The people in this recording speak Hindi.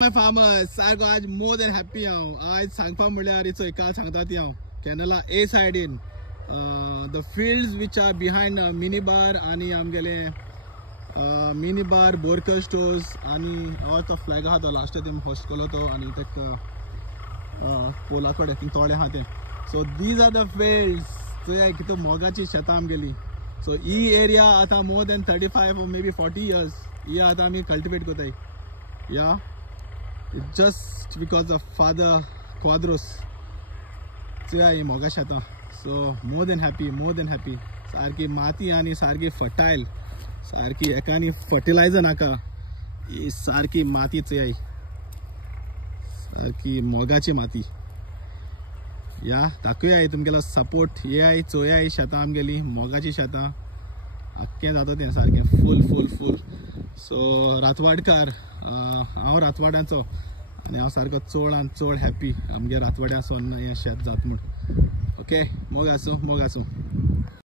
माय फार्मर्स सारको आज मोर देन हॅप्पी हांव आज सांगपा म्हणल्यार चोय काल सांगता ती हांव कॅनला ए सायडीन the fields which are behind मिनी बार आनी आमगेले मिनी बार बोरकर स्टोर्स आनी हो तो फ्लॅग आहा तो लास्ट टायम होस्ट केलो तो आनी तेक पोला कडेन थिंग तोडे आहा ते so these are the fields चोय कितू मोगाची शेतां आमगेली सो ही एरिया आतां more than 35 may be 40 years ही आतां आमी कल्टिवेट कोताय या just because of father Quadros चोय मोगा शेतां सो मोर देन हॅपी सारकी माती आनी सारकी फर्टायल सारकी एकानी फर्टिलायझर नाका ही सारकी माती चोय सारकी मोगाची माती या दाखोवया तुमगेलो सपोर्ट ये चोया शेतां आमगेली मोगाची शेतां आख्खें जाता तें सारकें फूल सो रातवाडकार हांव रातवाड्याचो आनी हांव सारको चड चड हॅप्पी आमगे रातवाड्या सोन हें शेत जाता म्हूण ओके मोग आसूं